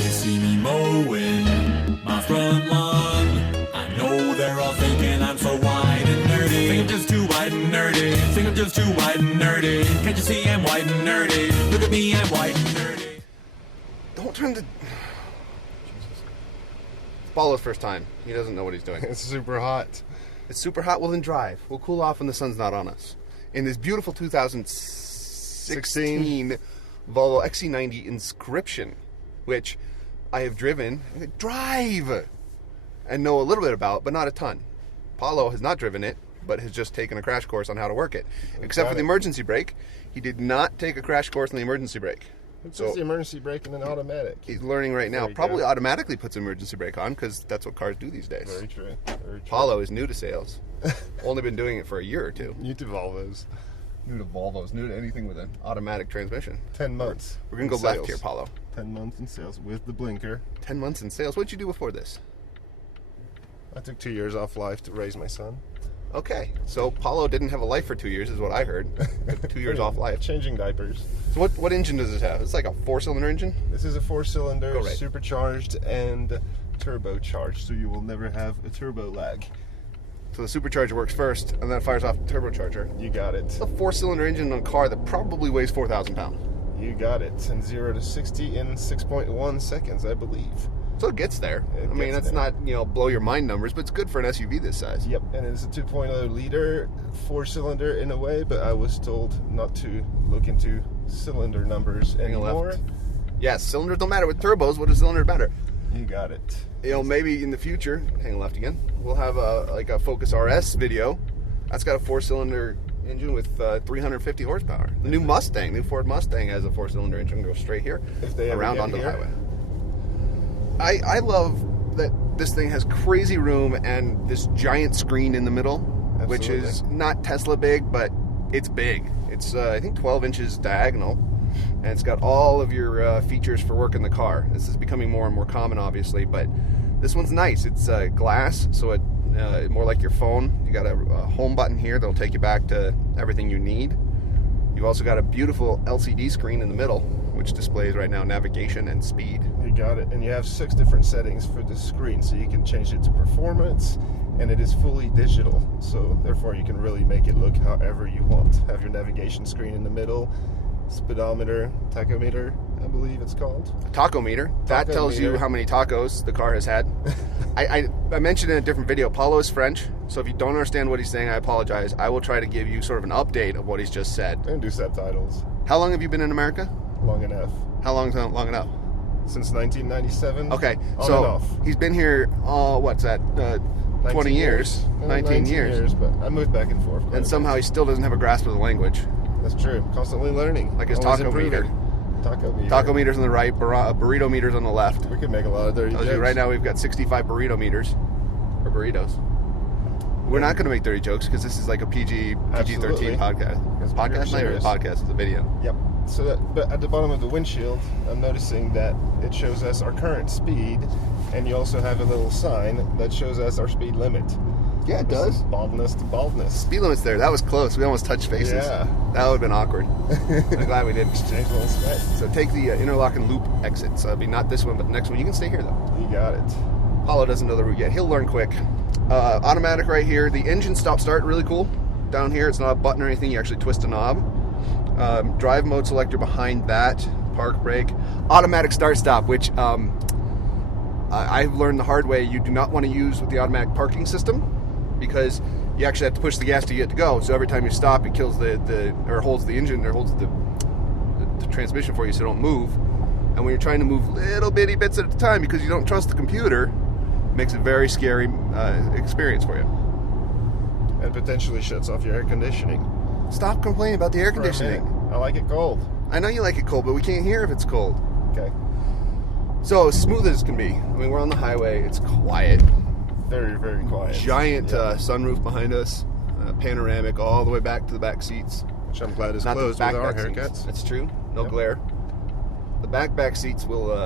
they see me mowing my front lawn, I know they're all thinking I'm so wide and nerdy. Think I'm just too wide and nerdy. Think I'm just too wide and nerdy. Can't you see I'm wide and nerdy? Look at me, I'm wide and nerdy. Don't turn the... Jesus. It's Paulo's first time. He doesn't know what he's doing. It's super hot. It's super hot. Well, then drive. We'll cool off when the sun's not on us. In this beautiful 2016 Volvo XC90 Inscription, which I have driven, drive, and know a little bit about, but not a ton. Paulo has not driven it, but has just taken a crash course on how to work it. Except for the emergency brake. He did not take a crash course on the emergency brake. It's just the emergency brake and then automatic. He's learning right now. Probably automatically puts an emergency brake on because that's what cars do these days. Very true. Very true. Paulo is new to sales. Only been doing it for a year or two. New to Volvos. New to Volvos. New to anything with an automatic transmission. 10 months. We're going to go left here, Paulo. 10 months in sales with the blinker. 10 months in sales. What did you do before this? I took 2 years off life to raise my son. Okay, so Paulo didn't have a life for 2 years, is what I heard. 2 years off life. Changing diapers. So what engine does it have? It's like a 4-cylinder engine? This is a 4-cylinder, Go right. supercharged and turbocharged, so you will never have a turbo lag. So the supercharger works first, and then it fires off the turbocharger. You got it. It's a 4-cylinder engine on a car that probably weighs 4,000 pounds. You got it. And 0 to 60 in 6.1 seconds, I believe. So it gets there. I mean, that's not, blow your mind numbers, but it's good for an SUV this size. Yep, and it's a 2.0 liter 4-cylinder in a way, but I was told not to look into cylinder numbers anymore. Yes, cylinders don't matter. With turbos, what does cylinder matter? You got it. Maybe in the future, hang left again, we'll have a Focus RS video. That's got a 4-cylinder engine with 350 horsepower. The new Ford Mustang has a 4-cylinder engine. Go straight here, if they around onto the highway. I love that this thing has crazy room and this giant screen in the middle, which is not Tesla big, but it's big. It's I think 12 inches diagonal, and it's got all of your features for working the car. This is becoming more and more common, obviously, but this one's nice. It's glass, so it more like your phone. You got a home button here that'll take you back to everything you need. You've also got a beautiful LCD screen in the middle, which displays right now navigation and speed. You got it. And you have 6 different settings for the screen, so you can change it to performance, and it is fully digital, so therefore you can really make it look however you want. Have your navigation screen in the middle, speedometer, tachometer, I believe it's called. Tachometer. That tells you how many tacos the car has had. I mentioned in a different video, Paulo is French, so if you don't understand what he's saying, I apologize. I will try to give you sort of an update of what he's just said. And do subtitles. How long have you been in America? Long enough. How long enough? Since 1997. Okay, on so and off. He's been here, what's that, 20 years? 19 years. But I moved back and forth. And somehow he still doesn't have a grasp of the language. That's true. Constantly learning. Like his taco meter. Taco meters on the right, burrito meters on the left. We could make a lot of dirty jokes. Right now we've got 65 burrito meters, or burritos. We're not going to make dirty jokes because this is like a PG-13 podcast. Podcast night or the podcast is a video? Yep. So but at the bottom of the windshield, I'm noticing that it shows us our current speed, and you also have a little sign that shows us our speed limit. Yeah, it does. Baldness to baldness. Speed limit's there. That was close. We almost touched faces. Yeah. That would have been awkward. I'm glad we did. Exchange a little sweat. So take the interlocking loop exit. So it'll be not this one, but the next one. You can stay here, though. You got it. Paulo doesn't know the route yet. He'll learn quick. Automatic right here. The engine stop-start, really cool. Down here, it's not a button or anything. You actually twist a knob. Drive mode selector behind that. Park brake. Automatic start-stop, which I've learned the hard way. You do not want to use with the automatic parking system, because you actually have to push the gas to get to go. So every time you stop, it kills or holds the engine, or holds the transmission for you, so don't move. And when you're trying to move little bitty bits at a time because you don't trust the computer, it makes a very scary experience for you. And potentially shuts off your air conditioning. Stop complaining about the air conditioning. I like it cold. I know you like it cold, but we can't hear if it's cold. Okay. So as smooth as it can be. I mean, we're on the highway. It's quiet. Very, very quiet. Giant sunroof behind us, panoramic all the way back to the back seats. Which I'm glad is Not closed the with back our seats. haircuts. That's true. No glare. The back seats will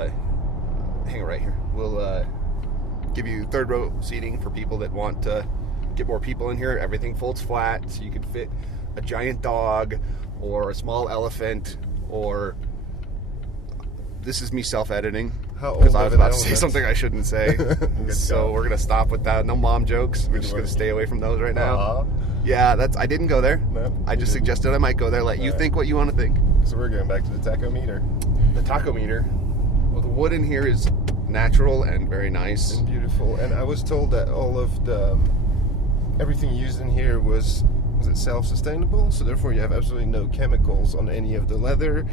hang it right here. We'll give you third row seating for people that want to get more people in here. Everything folds flat, so you can fit a giant dog or a small elephant or This is me self-editing How old because I of was an about to say elephant? something I shouldn't say. So job. we're gonna stop with that. No mom jokes. We're just gonna stay away from those right now. Aw. Yeah, I didn't go there. No, I you just didn't. suggested I might go there. Let you Alright. think what you want to think. So we're going back to the tachometer. The taco meter. Well, the wood in here is natural and very nice. And beautiful. And I was told that all of the everything used in here was it self-sustainable? So therefore you have absolutely no chemicals on any of the leather.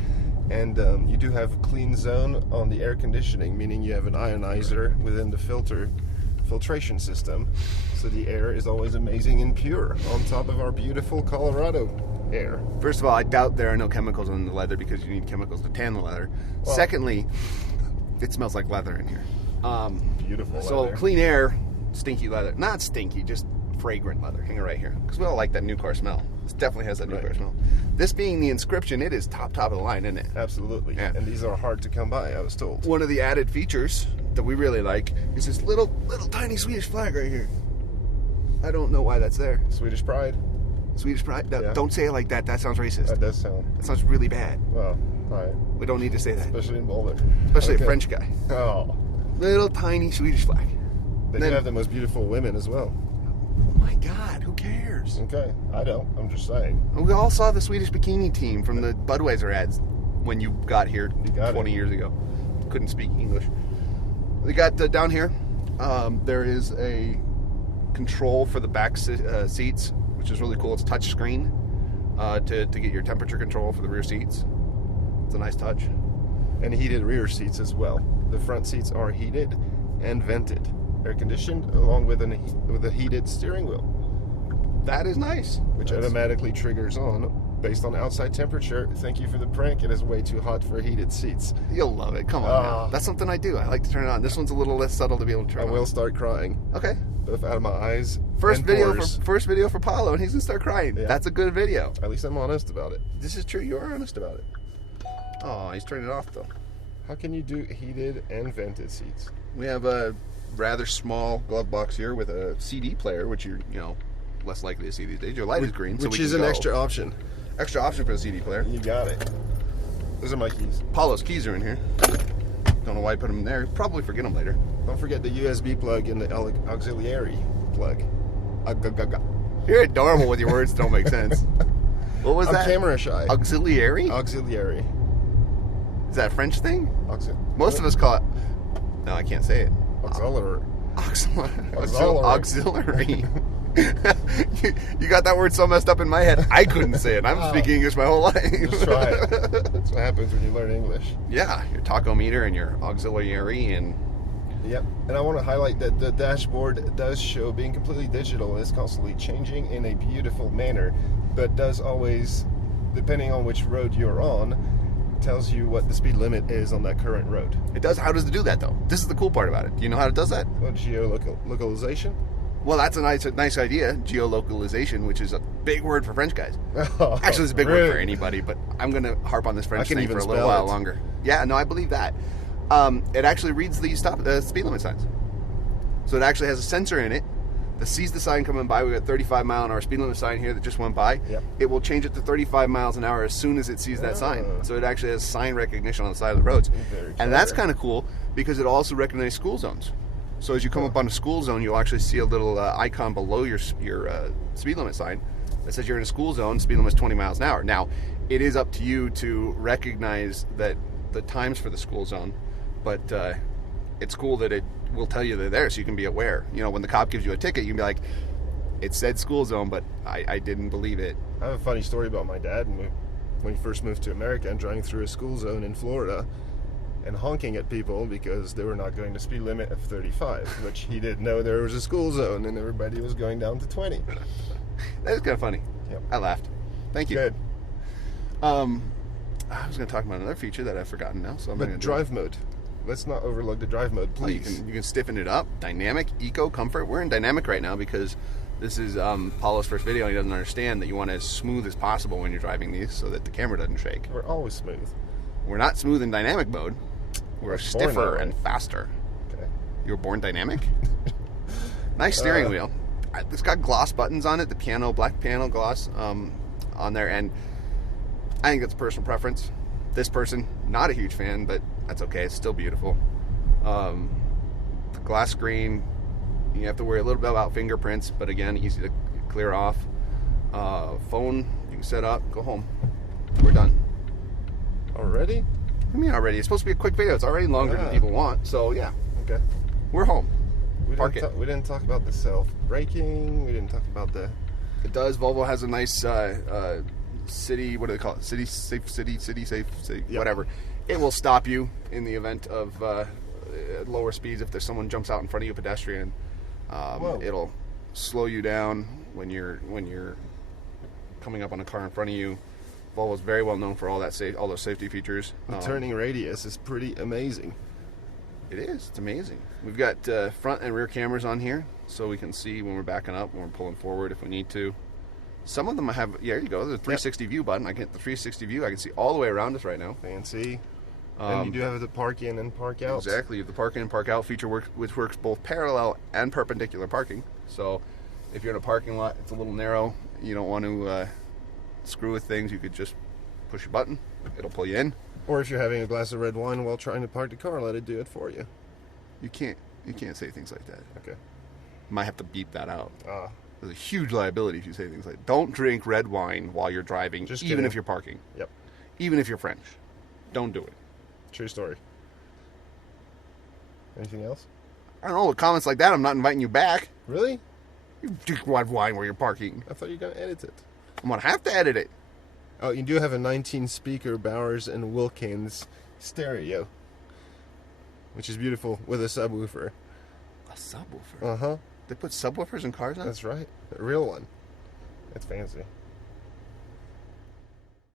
And you do have a clean zone on the air conditioning, meaning you have an ionizer within the filtration system. So the air is always amazing and pure on top of our beautiful Colorado air. First of all, I doubt there are no chemicals in the leather because you need chemicals to tan the leather. Well- Secondly, it smells like leather in here. Beautiful So leather. clean air, stinky leather. Not stinky, just fragrant leather. Hang it right here. Because we all like that new car smell. This definitely has that new Right. car smell. This being the Inscription, it is top of the line, isn't it? Absolutely. Yeah. And these are hard to come by, I was told. One of the added features that we really like is this little tiny Swedish flag right here. I don't know why that's there. Swedish pride. Swedish pride? No, Yeah. Don't say it like that. That sounds racist. That does sound, That sounds really bad. well, alright. We don't need to say that. Especially in Boulder. Especially Okay. a French guy. Oh. Little tiny Swedish flag. They Then- do have the most beautiful women as well. Oh my God, who cares? Okay. I don't. I'm just saying. We all saw the Swedish bikini team from the Budweiser ads when you got here You got 20 it. years ago. Couldn't speak English. We got down here, there is a control for the back seats, which is really cool. It's touch screen to get your temperature control for the rear seats. It's a nice touch. And heated rear seats as well. The front seats are heated and vented, air conditioned, along with a heated steering wheel, That is nice. which automatically triggers on based on outside temperature. Thank you for the prank. It is way too hot for heated seats. You'll love it. Come on now. That's something I do. I like to turn it on. This one's a little less subtle to be able to I turn on. will start crying, Okay. both out of my eyes. First and video pores. for Paulo, and he's gonna start crying. Yeah. That's a good video. At least I'm honest about it. This is true. You are honest about it. Oh, he's turning it off though. How can you do heated and vented seats? We have a rather small glove box here with a CD player, which you're less likely to see these days. Your light is green, so Which we is can an go. extra option. extra option for the CD player. You got it. Those are my keys. Paulo's keys are in here. Don't know why I put them in there. Probably forget them later. Don't forget the USB plug and the auxiliary plug. You're adorable with your words. Don't make sense. What was I'm that? camera shy. Auxiliary? Auxiliary. Is that a French thing? Most of us call it. No, I can't say it. Auxiliary. Auxiliary. You got that word so messed up in my head, I couldn't say it. I'm speaking English my whole life. Just try it. That's what happens when you learn English. Yeah, your taco meter and your auxiliary and Yep. And I want to highlight that the dashboard does show being completely digital and is constantly changing in a beautiful manner, but does always, depending on which road you're on, tells you what the speed limit is on that current road. it does. How does it do that though? This is the cool part about it. Do you know how it does that? What, geolocalization? Well, that's a nice idea. Geolocalization, which is a big word for French guys. Actually, it's a big word for anybody, but I'm going to harp on this French I can thing even for a little spell while it. longer. Yeah, no, I believe that. It actually reads the speed limit signs. So it actually has a sensor in it that sees the sign coming by. We got 35-mile-an-hour speed limit sign here that just went by. Yep. It will change it to 35 miles an hour as soon as it sees that sign. So it actually has sign recognition on the side of the roads. Very And that's clever. kind of cool because it also recognizes school zones. So as you come up on a school zone, you'll actually see a little icon below your speed limit sign that says you're in a school zone. Speed limit is 20 miles an hour. Now, it is up to you to recognize that the times for the school zone, but it's cool that it will tell you they're there, so you can be aware. You know, when the cop gives you a ticket, you can be like, "It said school zone, but I didn't believe it." I have a funny story about my dad when he first moved to America and driving through a school zone in Florida and honking at people because they were not going to speed limit of 35, which he didn't know there was a school zone and everybody was going down to 20. That is kind of funny. Yep. I laughed. Thank you. Good. I was going to talk about another feature that I've forgotten now, so I'm not going But to drive mode. Let's not overlook the drive mode, Oh, you please. can stiffen it up. Dynamic, eco, comfort. We're in dynamic right now because this is Paulo's first video. And he doesn't understand that you want it as smooth as possible when you're driving these so that the camera doesn't shake. We're always smooth. We're not smooth in dynamic mode. We're was born stiffer that way. and faster. Okay. You were born dynamic? Nice steering wheel. It's got gloss buttons on it, the piano, black piano gloss on there. And I think that's personal preference. This person, not a huge fan, but That's okay. It's still beautiful. The glass screen, you have to worry a little bit about fingerprints, but again, easy to clear off. Phone, you can set up, go home. We're done. Already? I mean, already. It's supposed to be a quick video. It's already longer than people want. So yeah, Okay. we're home. We didn't talk about the self-braking. We didn't talk about the... It does. Volvo has a nice city, what do they call it? City safe, Yep. whatever. It will stop you in the event of lower speeds. If there's someone jumps out in front of you, pedestrian, it'll slow you down when you're coming up on a car in front of you. Volvo's very well known for all those safety features. The turning radius is pretty amazing. It is. It's amazing. We've got front and rear cameras on here, so we can see when we're backing up, when we're pulling forward if we need to. Some of them have, yeah, there you go. There's a 360 view button. I get the 360 view. I can see all the way around us right now. Fancy. And you do have the park in and park out. Exactly. You have the park in and park out feature, which works both parallel and perpendicular parking. So if you're in a parking lot, it's a little narrow, you don't want to screw with things, you could just push a button. It'll pull you in. Or if you're having a glass of red wine while trying to park the car, let it do it for you. You can't say things like that. Okay. Might have to beep that out. Ah. There's a huge liability if you say things like, don't drink red wine while you're driving, Just even kidding. if you're parking. Yep. Even if you're French. Don't do it. True story. Anything else? I don't know, with comments like that, I'm not inviting you back. Really? You drink red wine while you're parking. I thought you were going to edit it. I'm going to have to edit it. Oh, you do have a 19-speaker Bowers and Wilkins stereo, which is beautiful, with a subwoofer. A subwoofer? Uh-huh. They put subwoofers in cars now? That's right. A real one. It's fancy.